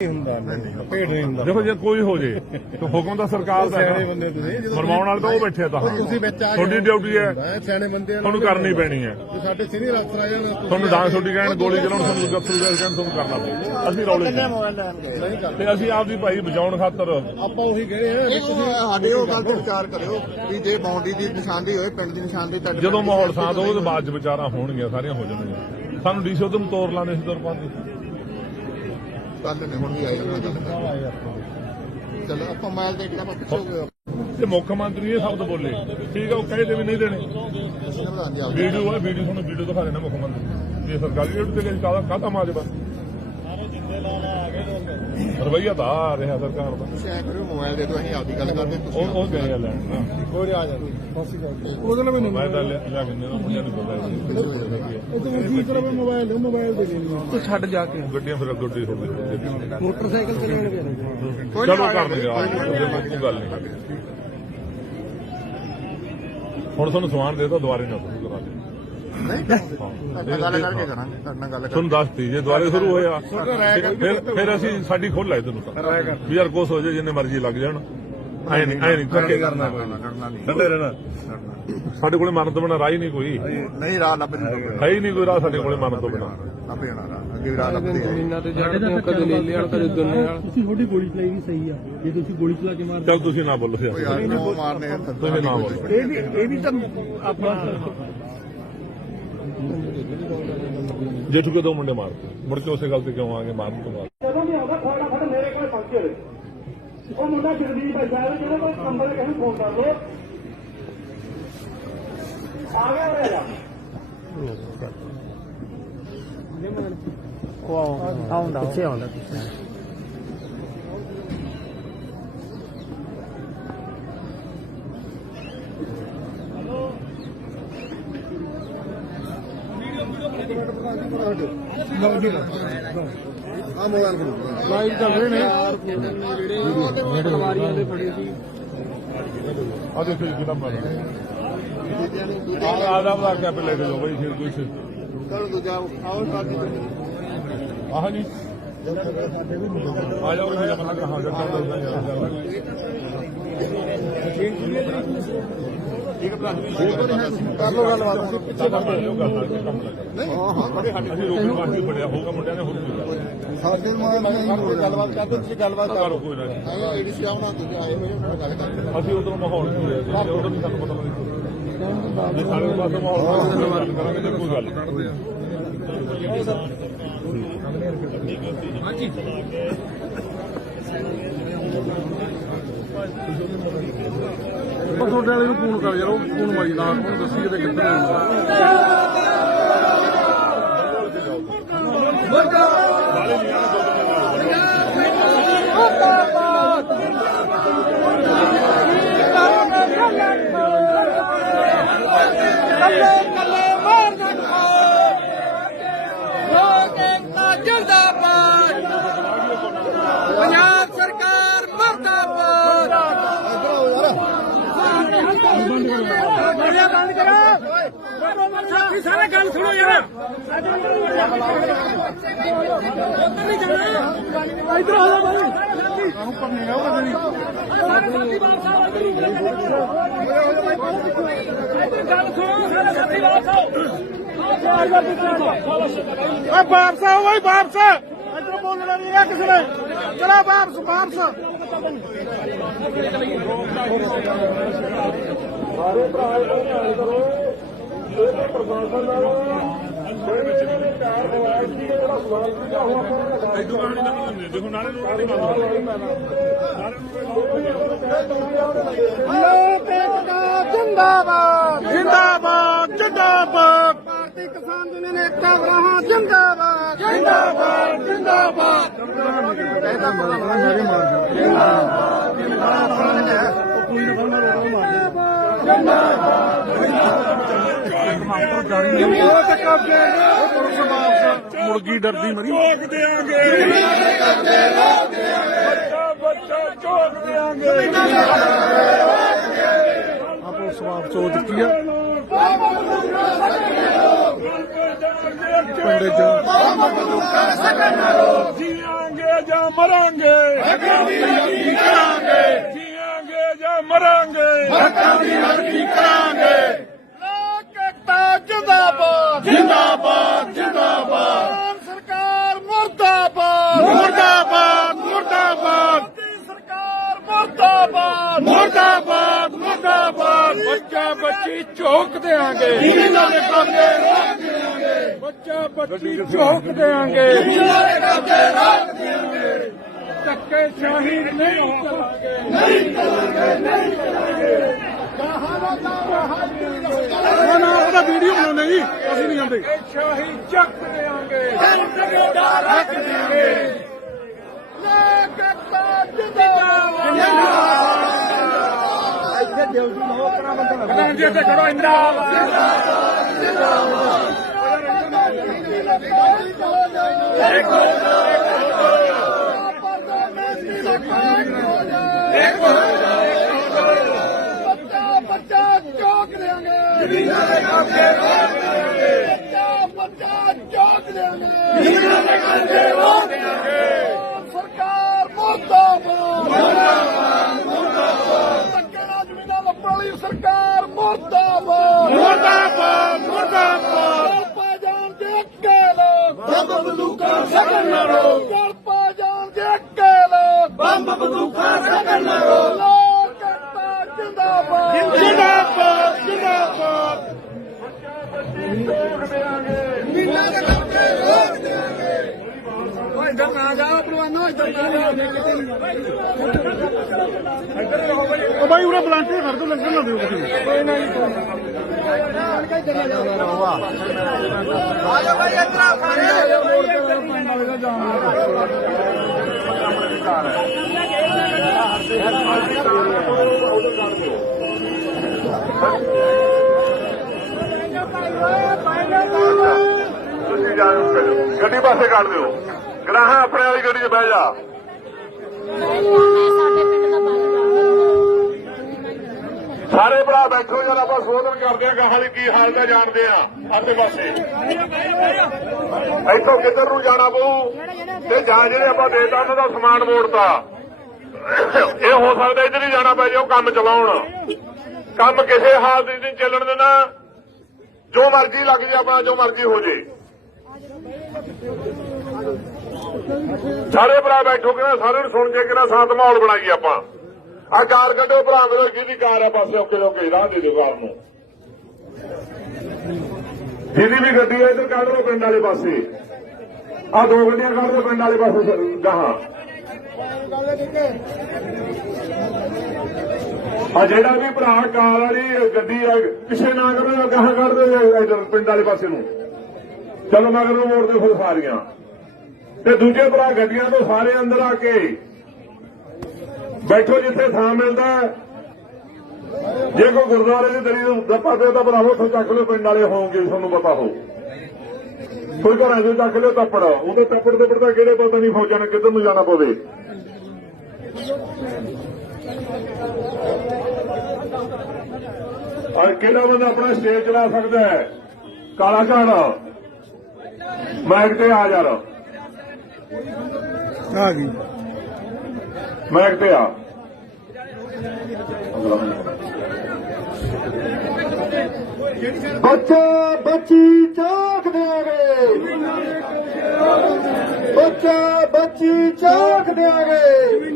ਹੁੰਦਾ ਭੇਡ ਨਹੀਂ ਹੁੰਦਾ। ਦੇਖੋ ਜੇ ਕੋਈ ਹੋ ਜੇ ਤਾਂ ਹੁਕਮ ਤਾਂ ਸਰਕਾਰ ਦਾ ਸਿਆਣੇ ਹੈ ਬੰਦੇ ਤੁਸੀਂ ਜਦੋਂ ਮਰਵਾਉਣ ਵਾਲੇ ਤਾਂ ਉਹ ਬੈਠੇ ਆ ਤਾਂ। ਤੁਸੀਂ ਵਿੱਚ ਆ ਤੁਹਾਡੀ ਡਿਊਟੀ ਹੈ। ਸਿਆਣੇ ਬੰਦੇ ਆ, ਤੁਹਾਨੂੰ ਕਰਨੀ ਪੈਣੀ ਹੈ। ਸਾਡੇ ਸੀਨੀਅਰ ਅਫਸਰ ਆ ਜਾਣ ਤੁਹਾਨੂੰ ਡਾਂਸ ਛੁੱਟੀ ਕਹਿਣ ਗੋਲੀ ਚਲਾਉਣ ਤੁਹਾਨੂੰ ਗੱਫਰੂ ਕਹਿਣ ਤੁਹਾਨੂੰ ਕਰਨਾ ਪਊ। ਅਸੀਂ ਰੌਲੇ 'ਚ ਨਹੀਂ ਕਰਦੇ ਤੇ ਅਸੀਂ ਆਪਦੀ ਭਾਈ ਬਚਾਉਣ ਖਾਤਰ ਆਪਾਂ ਉਹੀ ਗਏ ਆ ਵੀ ਤੁਸੀਂ ਸਾਡੇ ਉਹ ਗੱਲ ਤੇ ਵਿਚਾਰ ਕਰਿਓ ਵੀ ਜੇ ਬਾਉਂਡਰੀ ਦੀ ਨਿਸ਼ਾਨਦੇਹੀ ਹੋਏ ਪਿੰਡ ਦੀ ਨਿਸ਼ਾਨਦੇਹੀ ਤੁਹਾਡੇ ਜਦੋਂ ਮਾਹੌਲ ਹੋਵੇ ਤੇ ਬਾਅਦ ਚ ਵਿਚਾਰਾਂ ਹੋਣਗੀਆਂ ਸਾਰੀਆਂ ਹੋ ਜਾਣਗੀਆਂ। ਸਾਨੂੰ ਡੀਸੀ ਉਧਰ ਤੋਰ ਲਾਣੇ ਸੀ ਤੁਰ ਪਾਉਂਦੇ ਕੱਲ ਨੇ ਹੁਣ ਵੀ ਆਏ ਉਹਨਾਂ ਨਾਲ ਚਲੋ ਆਪਾਂ ਮਾਇਲ ਦੇ ਕਿਹੜਾ ਪੁੱਛੋਗੇ ਤੇ ਮੁੱਖ ਮੰਤਰੀ ਇਹ ਸ਼ਬਦ ਬੋਲੇ। ਠੀਕ ਆ ਉਹ ਕਹੇ ਤੇ ਵੀ ਨਹੀਂ ਦੇਣੇ। ਜੀ ਵੀਡੀਓ ਹੈ ਵੀਡੀਓ ਤੁਹਾਨੂੰ ਵੀਡੀਓ ਦਿਖਾ ਦੇਣਾ ਮੁੱਖ ਮੰਤਰੀ। ਇਹ ਸਰਕਾਰੀ ਰੇਟ ਤੇ ਕਾਹਦਾ ਕਾਹਦਾ ਮਾਜਬਾ ਰਵਈਆ ਤਾਂ ਆ ਰਿਹਾ ਸਰਕਾਰ ਦਾ। ਤੁਸੀਂ ਐ ਕਰਿਓ ਮੋਬਾਈਲ ਦੇ ਦਿਓ ਅਸੀਂ ਆਪਦੀ ਗੱਲ ਕਰਦੇ ਤੁਸੀਂ ਉਹ ਉਹ ਗਏ ਆ ਲੈਣ ਹਾਂ। ਕੋਈ ਆ ਜਾਂਦੇ। ਉਹਦੇ ਨਾਲ ਵੀ ਮੈਂ ਤਾਂ ਲਿਆ ਲਿਆ ਕੇ ਦੇਣਾ ਮੁੰਡਿਆਂ ਨੂੰ ਹੈ ਉਹ ਤਾਂ ਕੀ ਕਰੋ ਮੋਬਾਈਲ ਮੋਬਾਈਲ ਦੇ ਦੇਣੀ ਤੂੰ ਛੱਡ ਜਾ ਕੇ। ਗੱਡੀਆਂ ਫਿਰ ਗੱਡੀ ਛੋੜ ਦੇ ਮੋਟਰਸਾਈਕਲ ਚਲਾਉਣਗੇ ਚਲੋ ਕਰ ਦੇ ਯਾਰ ਕੋਈ ਗੱਲ ਨਹੀਂ। ਹੁਣ ਤੁਹਾਨੂੰ ਸਮਾਨ ਦੇ ਦੋ ਦੁਬਾਰੇ ਨਾ ਕਰਾ ਨਹੀਂ ਤੁਹਾਡੇ ਨਾਲ ਗੱਲ ਕਰਕੇ ਕਰਾਂਗੇ ਤੁਹਾਡੇ ਨਾਲ ਗੱਲ ਤੁਹਾਨੂੰ ਦੱਸਤੀ ਜੇ ਦੁਬਾਰੇ ਸ਼ੁਰੂ ਹੋਇਆ ਫਿਰ ਫਿਰ ਅਸੀਂ ਸਾਡੀ ਖੋਲ ਹੈ ਤੈਨੂੰ ਤਾਂ। ਵੀ ਯਾਰ ਕੁਛ ਹੋ ਜਾਏ ਜਿੰਨੇ ਮਰਜ਼ੀ ਲੱਗ ਜਾਣ। ਐ ਨਹੀਂ ਐ ਨਹੀਂ ਧੱਕੇ ਕਰਨਾ ਕਰਨਾ। ਨਹੀਂ ਠੰਡੇ ਰਹਿਣਾ। ਸਾਡੇ ਕੋਲੇ ਮਰਨ ਤੋਂ ਬਿਨਾਂ ਰਾਹ ਹੀ ਨਹੀਂ ਕੋਈ। ਨਹੀਂ ਰਾਹ ਲੱਭ ਨਹੀਂ ਹੈ ਹੀ ਨਹੀਂ ਕੋਈ ਰਾਹ ਸਾਡੇ ਕੋਲੇ ਮਰਨ ਤੋਂ ਬਿਨਾਂ। ਲੱਭ ਜਾਣਾ ਰਾਹ ਅੱਗੇ ਵੀ ਰਾਹ ਲੱਭਦੇ ਆ। ਜ਼ਮੀਨਾਂ ਤੇ ਜਾਂਦੇ ਹੋ ਕਦੇ ਨੀਲੇ ਵਾਲ ਕਦੇ ਦੁੰਨੇ ਵਾਲ। ਤੁਸੀਂ ਤੁਹਾਡੀ ਗੋਲੀ ਚਲਾਈ ਵੀ ਸਹੀ ਆ। ਜੇ ਤੁਸੀਂ ਗੋਲੀ ਚਲਾ ਕੇ ਮਾਰ ਚੱਲ ਤੁਸੀਂ ਨਾ ਬੋਲੋ। ਯਾਰ ਨੂੰ ਮਾਰਨੇ ਤੁਸੀਂ ਨਾ ਬੋਲੋ। ਇਹ ਵੀ ਇਹ ਵੀ ਤਾਂ ਆਪਣਾ ਜੇਠੂ ਕੇ ਦੋ ਮੁੰਡੇ ਮਾਰਤੇ। ਮੁੜ ਕੇ ਉਸੇ ਗੱਲ ਤੇ ਕਿਉਂ ਆ ਗਏ ਮਾਰਨ ਤੋਂ ਬਾਅਦ। ਜਦੋਂ ਵੀ ਆਉਂਦਾ ਫਟਾਫਟ ਮੇਰੇ ਕੋਲ ਪਹੁੰਚੇ ਉਹ ਮੁੰਡਾ ਜਗਦੀਪ ਹੈ ਸ਼ਾਇਦ ਜਿਹਦੇ ਕੋਲ ਨੰਬਰ ਕਿਸੇ ਨੂੰ ਫੋਨ ਕਰ ਲਓ। ਆ ਗਿਆ ਆ ਉਹ ਆਉਂਦਾ ਪਿੱਛੇ ਆਉਂਦਾ ਪਿੱਛੇ ਆ ਮੋਬਾਈਲ ਕੋਲ ਲਾਈਵ ਚੱਲ ਰਹੇ ਨੇ ਪਟਵਾਰੀਆਂ ਦੇ ਫੜੇ ਸੀ ਆ ਦੇਖੋ ਜੀ, ਕਿੰਨਾ ਮਾਰ ਆ ਆਦਾ ਦਾ ਕੈਪ ਲੈ ਕੇ ਜਾਓ ਬਈ ਫਿਰ ਕੋਈ ਚਲੋ ਦੂਜਾ ਆਓ ਸਾਡੀ ਆਹ ਜੀ ਆ ਜਾਓ ਜੀ ਆਪਣਾ ਕਹਾਂ ਜਾ। ਕਰ ਲੋ ਗੱਲਬਾਤ। ਪਿੱਛੇ ਕੰਮ ਲਿਓ ਗੱਲ ਕੰਮ ਲੱਗਾ ਹਾਂ ਹਾਂ। ਬੜੇ ਸਾਡੇ ਅਸੀਂ ਰੋਕਣ ਵਾਸਤੇ ਫੜਿਆ ਹੋਊਗਾ ਮੁੰਡਿਆਂ ਨੇ ਹੋਰ ਕੀ। ਸਾਡੇ ਨਾਲ ਗੱਲਬਾਤ ਕਰਦੇ ਤੁਸੀਂ ਗੱਲਬਾਤ ਕਰੋ ਕੋਈ ਨਾ ਆਇਆ ਏਡੀਸੀ ਆਉਣਾ ਤੁਸੀਂ ਆਏ ਹੋਏ ਨਾਲ ਗੱਲ ਕਰਦੇ ਅਸੀਂ ਉਧਰੋਂ ਮਾਹੌਲ ਨਹੀਂ ਹੋਇਆ ਜੀ ਉਧਰ ਵੀ ਸਾਨੂੰ ਪਤਾ ਨਹੀਂ ਜੇ ਸਾਡੇ ਪਾਸੇ ਮਾਹੌਲ ਕਰਾਂਗੇ ਤਾਂ ਕੋਈ ਗੱਲ ਨਹੀਂ। ਪਰ ਤੁਹਾਡੇ ਵਾਲੇ ਨੂੰ ਫੋਨ ਕਰ ਯਾਰ, ਉਹ ਫੋਨ ਮਾਰੀ ਨਾ ਉਹਨੂੰ ਦੱਸੀ ਕਿਤੇ ਕਿੱਥੇ ਹੋਊਗਾ ਕਰੋ ਸਾਥੀ ਸਾਰੇ ਗੱਲ ਸੁਣੋ ਯਾਰ। ਉਧਰ ਨਹੀਂ ਜਾਣਾ ਇਧਰ ਆ ਜਾ ਬਾਈ। ਉੱਪਰ ਨਹੀਂ ਆਉਂਦਾ ਨਹੀਂ ਸਾਰੇ ਸਾਥੀ ਬਾਤ ਸਾਹਿਬ ਇਧਰ ਗੱਲ ਸੁਣੋ ਸਾਰੇ ਸਾਥੀ ਬਾਤ ਸਾਹਿਬ ਓਏ ਵਾਪਸ ਆ ਓਏ ਵਾਪਸ। ਇਧਰ ਬੋਲਣਾ ਨਹੀਂ ਹੈ ਕਿਸੇ ਨੇ। ਚਲਾ ਵਾਪਸ ਵਾਪਸ। ਦੇਖੋ ਨਾਲੇ ਨੂੰ ਨਹੀਂ ਬੰਦ ਲੋਕ ਏਕਤਾ ਜਿੰਦਾਬਾਦ। ਜਿੰਦਾਬਾਦ ਜਿੰਦਾਬਾਦ। ਭਾਰਤੀ ਕਿਸਾਨ ਯੂਨੀਅਨ ਏਕਤਾ ਵਰਾਹਾਂ ਜਿੰਦਾਬਾਦ। ਜਿੰਦਾਬਾਦ ਜਿੰਦਾਬਾਦ। ਇਹਦਾ ਮਤਲਬ ਮੇਰੇ ਮਾਰ ਉਹ ਤੇ ਕਬਜ਼ੇ ਨੇ ਉਹ ਪੁਲਿਸ ਵਾਪਸ ਮੁਰਗੀ ਡਰਦੀ ਮਰੀ। ਰੋਕ ਦੇਾਂਗੇ ਬੱਚਾ ਬੱਚਾ ਚੋਕ ਦੇਾਂਗੇ ਆ ਪੁਲਿਸ ਵਾਪਸ ਹੋ ਚੁੱਕੀ ਆ। ਪਿੰਡ ਚ ਜੀਵਾਂਗੇ ਜਾਂ ਮਰਾਂਗੇ। ਹੱਕਾਂ ਦੀ ਰਾਖੀ ਕਰਾਂਗੇ। ਜੀਵਾਂਗੇ ਜਾਂ ਮਰਾਂਗੇ। ਹੱਕਾਂ ਦੀ ਰਾਖੀ ਕਰਾਂਗੇ ਲੋਕ ਏਕਤਾ ਜਿੰਦਾਬਾਦ ਜਿੰਦਾਬਾਦ ਜਿੰਦਾਬਾਦ ਪੰਜਾਬ ਸਰਕਾਰ ਮੁਰਦਾਬਾਦ ਮੁਰਦਾਬਾਦ ਮੁਰਦਾਬਾਦ ਮੋਦੀ ਸਰਕਾਰ ਮੁਰਦਾਬਾਦ ਮੁਰਦਾਬਾਦ ਮੁਰਦਾਬਾਦ ਬੱਚਾ ਬੱਚੀ ਝੋਕ ਦੇਾਂਗੇ ਇਹਨਾਂ ਦੇ ਕਬਜ਼ੇ ਰੋਕ ਦੇਵਾਂਗੇ ਬੱਚਾ ਬੱਚੀ ਝੋਕ ਦੇਾਂਗੇ ਇਹਨਾਂ ਦੇ ਕਬਜ਼ੇ ਰੋਕ ਦੇਵਾਂਗੇ ਧੱਕੇ ਸ਼ਾਹੀ ਨਹੀਂ ਹੋਵਾਂਗੇ ਉਹ ਨਾ ਉਹਦਾ ਵੀਡੀਓ ਬਣਾਉਂਦੇ ਜੀ। ਅਸੀਂ ਨਹੀਂ ਜਾਂਦੇ। ਸ਼ਾਹੀ ਚੱਕ ਦੇਾਂਗੇ ਰੱਖ ਦੇਵਾਂਗੇ ਲੋਕ ਏਕਤਾ ਜਿੰਦਾਬਾਦ ਪ੍ਰਧਾਨ ਜੀ ਇੱਥੇ ਖੜੋ ਇੰਦਰਾਬਾਦ ਬੱਚਾ ਬੱਚਾ ਚੌਕ ਦੇਾਂਗੇ ਬੱਚਾ ਬੱਚਾ ਚੌਕ ਦੇਾਂਗੇ ਸਰਕਾਰ ਮੁਰਦਾਬਾਦ ਧੱਕੇ ਨਾਲ ਜ਼ਮੀਨਾਂ ਲੱਭਣ ਵਾਲੀ ਸਰਕਾਰ ਮੁਰਦਾਬਾਦ। ਮੁਰਦਾਬਾਦ ਮੁਰਦਾਬਾਦ। ਪਾ ਜਾਣ ਦੇ ਅੱਕੇ ਲੋਕ। ਬੰਬ ਬੰਦੂਕਾਂ ਸਗਨ ਲੜੋ ਕਰ ਪਾ ਜਾਣ ਦੇ ਅੱਕੇ ਲੋਕ। ਬੰਬ ਬੰਦੂਕਾਂ ਸਗਨ ਲੜੋ ਲੋਕ ਏਕਤਾ ਜਿੰਦਾਬਾਦ। ਜਿੰਦਾਬਾਦ ਜਿੰਦਾਬਾਦ। ਇੱਧਰ ਨਾ ਜਾ ਪ੍ਰਵਾਨੋ ਇੱਧਰ ਨਾ ਜਾ। ਉਹ ਬਾਈ ਉਰੇ ਬਲਾਂਟੇ ਕਰ ਦੋ ਨਾ ਦਿਓ ਕਿਸੇ ਕੋਈ ਨਾ ਜਾ ਗੱਡੀ ਪਾਸੇ ਕੱਢ ਦਿਓ। ਗਰਾਹਾਂ ਆਪਣੇ ਵਾਲੀ ਗੱਡੀ 'ਚ ਬਹਿ ਜਾ। ਸਾਰੇ ਭਰਾ ਬੈਠੋ ਜਦ ਆਪਾਂ ਸੋਧਨ ਕਰਦੇ ਆ ਗਾਹਾਂ ਦੀ ਕੀ ਹਾਲਤ ਹੈ ਜਾਣਦੇ ਆ ਆਸੇ ਪਾਸੇ। ਇੱਥੋਂ ਕਿੱਧਰ ਨੂੰ ਜਾਣਾ ਪਊ? ਤੇ ਜਾਂ ਜਿਹੜੇ ਆਪਾਂ ਦੇਤਾ ਉਹਨਾਂ ਦਾ ਸਮਾਨ ਮੋੜਤਾ। ਇਹ ਹੋ ਸਕਦਾ ਇੱਧਰ ਹੀ ਜਾਣਾ ਪੈ ਜਾਓ ਕੰਮ ਚਲਾਉਣ। ਕੰਮ ਕਿਸੇ ਹਾਲਤ 'ਚ ਨਹੀਂ ਚੱਲਣ ਦੇਣਾ। ਜੋ ਮਰਜ਼ੀ ਲੱਗ ਜੇ ਆਪਣਾ, ਜੋ ਮਰਜ਼ੀ ਹੋ ਜੇ। ਸਾਰੇ ਭਰਾ ਬੈਠੋ ਕਿ ਸਾਰਿਆਂ ਨੂੰ ਸੁਣ ਕੇ ਕਿਹੜਾ ਨਾ ਸ਼ਾਂਤ ਮਾਹੌਲ ਬਣਾਈਏ ਆਪਾਂ। ਆ ਕਾਰ ਕੱਢੋ ਭਰਾ ਮੇਰੇ ਕਿਹਦੀ ਕਾਰ ਆ ਪਾਸੇ ਓਕੇ ਓਕੇ, ਰਾਹ ਦੇ ਦਿਓ ਕਾਰ ਨੂੰ। ਜਿਹਦੀ ਵੀ ਗੱਡੀ ਹੈ ਇੱਧਰ ਕੱਢ ਲਓ ਪਿੰਡ ਵਾਲੇ ਪਾਸੇ। ਆ ਦੋ ਗੱਡੀਆਂ ਕੱਢ ਦਿਓ ਪਿੰਡ ਵਾਲੇ ਪਾਸੇ ਗਾਹਾਂ। ਆ ਜਿਹੜਾ ਵੀ ਭਰਾ ਕਾਰ ਵਾਲੀ ਗੱਡੀ ਆ ਪਿੱਛੇ ਨਾ ਕਰੋ ਗਾਹਾਂ ਕੱਢ ਦਿਓ ਇੱਧਰ ਪਿੰਡ ਵਾਲੇ ਪਾਸੇ ਨੂੰ। ਚਲੋ ਮਗਰ ਨੂੰ ਮੋੜ ਦਿਓ, ਫਿਰ ਸਾਰੀਆਂ ਤੇ ਦੂਜੇ ਭਰਾ ਗੱਡੀਆਂ ਤੋਂ ਸਾਰੇ ਅੰਦਰ ਆ ਕੇ ਬੈਠੋ ਜਿੱਥੇ ਥਾਂ ਮਿਲਦਾ ਜੇ ਕੋਈ ਗੁਰਦੁਆਰੇ ਦੀ ਦਰੀ ਨੂੰ ਦੱਪਾ ਦੇ ਤਾਂ ਭਰਾਵੋ ਉੱਥੋਂ ਚੱਕ ਲਿਓ, ਪਿੰਡ ਵਾਲੇ ਹੋਵੋਗੇ ਤੁਹਾਨੂੰ ਪਤਾ ਹੋ। ਕੋਈ ਘਰਾਂ ਚੋਂ ਚੱਕ ਲਿਓ ਤੱਪੜ। ਉਹਦੇ ਤੱਪੜ ਦੇ ਪੜਦਾ ਕਿਹੜੇ ਪਤਾ ਨਹੀਂ ਫੌਜਾਂ ਨੇ ਕਿੱਧਰ ਨੂੰ ਜਾਣਾ ਪਵੇ। ਔਰ ਕਿਹੜਾ ਬੰਦਾ ਆਪਣਾ ਸਟੇਜ ਚਲਾ ਸਕਦਾ ਹੈ? ਕਾਲਾ ਝਾੜ। ਮਾਈਕ ਤੇ ਆ ਯਾਰ ਆ ਗਈ। ਮਾਈਕ ਤੇ ਆ? ਬੱਚਾ ਬੱਚੀ ਚਾਖ ਦੇਾਂਗੇ ਬੱਚਾ ਬੱਚੀ ਚਾਖ ਦੇਾਂਗੇ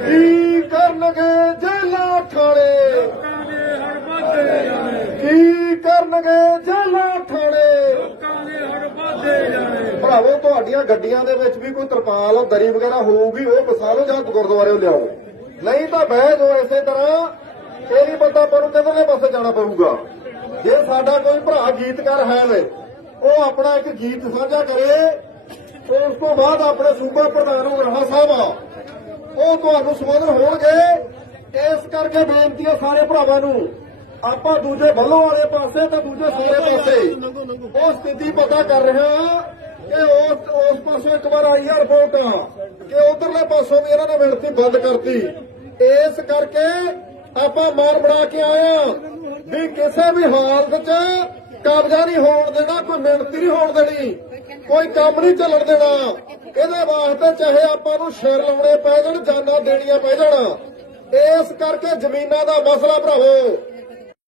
ਕੀ ਕਰਨਗੇ ਜੇਲਾ ਠਾਣੇ ਕੀ ਕਰਨਗੇ ਜੇਲਾ ਠਾਣੇ ਭਰਾਵੋ ਤੁਹਾਡੀਆਂ ਗੱਡੀਆਂ ਦੇ ਵਿੱਚ ਵੀ ਕੋਈ ਤਰਪਾਲ ਦਰੀ ਵਗੈਰਾ ਹੋਊਗੀ ਉਹ ਵਸਾ ਲਓ ਜਾਂ ਗੁਰਦੁਆਰੇ ਲਿਆਓ। ਨਹੀਂ ਤਾਂ ਬਹਿ ਜਾਓ ਇਸੇ ਤਰ੍ਹਾਂ ਇਹ ਨਹੀਂ ਪਤਾ ਪਰ ਨੂੰ ਕਿਧਰਲੇ ਪਾਸੇ ਜਾਣਾ ਪਊਗਾ। ਜੇ ਸਾਡਾ ਕੋਈ ਭਰਾ ਗੀਤਕਾਰ ਹੈ ਵੇ ਉਹ ਆਪਣਾ ਇੱਕ ਗੀਤ ਸਾਂਝਾ ਕਰੇ ਉਸ ਤੋਂ ਬਾਅਦ ਆਪਣੇ ਸੂਬਾ ਪ੍ਰਧਾਨ ਉਗਰਾਹਾ ਸਾਹਿਬ ਆ ਉਹ ਤੁਹਾਨੂੰ ਸੰਬੋਧਨ ਹੋਣਗੇ। ਇਸ ਕਰਕੇ ਬੇਨਤੀ ਹੈ ਸਾਰੇ ਭਰਾਵਾਂ ਨੂੰ ਆਪਾਂ ਦੂਜੇ ਵੱਲੋਂ ਵਾਲੇ ਪਾਸੇ ਤੇ ਦੂਜੇ ਸਾਰੇ ਪਾਸੇ। ਉਹ ਸਥਿਤੀ ਪਤਾ ਕਰ ਰਹੇ ਹਾਂ ਕਿ ਉਸ ਉਸ ਪਾਸੋਂ ਇੱਕ ਵਾਰ ਆਈ ਹੈ ਰਿਪੋਰਟ ਕਿ ਉਧਰਲੇ ਪਾਸੋਂ ਵੀ ਇਹਨਾਂ ਨੇ ਮਿਹਨਤੀ ਬੰਦ ਕਰਤੀ। ਇਸ ਕਰਕੇ ਆਪਾਂ ਮਾਰ ਬਣਾ ਕੇ ਆਏ ਵੀ ਕਿਸੇ ਵੀ ਹਾਲਤ 'ਚ ਕਬਜ਼ਾ ਨਹੀਂ ਹੋਣ ਦੇਣਾ, ਕੋਈ ਮਿਹਨਤੀ ਨਹੀਂ ਹੋਣ ਦੇਣੀ, ਕੋਈ ਕੰਮ ਨਹੀਂ ਚੱਲਣ ਦੇਣਾ। ਇਹਦੇ ਵਾਸਤੇ ਚਾਹੇ ਆਪਾਂ ਨੂੰ ਸ਼ੇਰ ਲਾਉਣੇ ਪੈ ਜਾਣ, ਜਾਨਾਂ ਦੇਣੀਆਂ ਪੈ ਜਾਣ। ਇਸ ਕਰਕੇ ਜ਼ਮੀਨਾਂ ਦਾ ਮਸਲਾ ਭਰਾਵੋ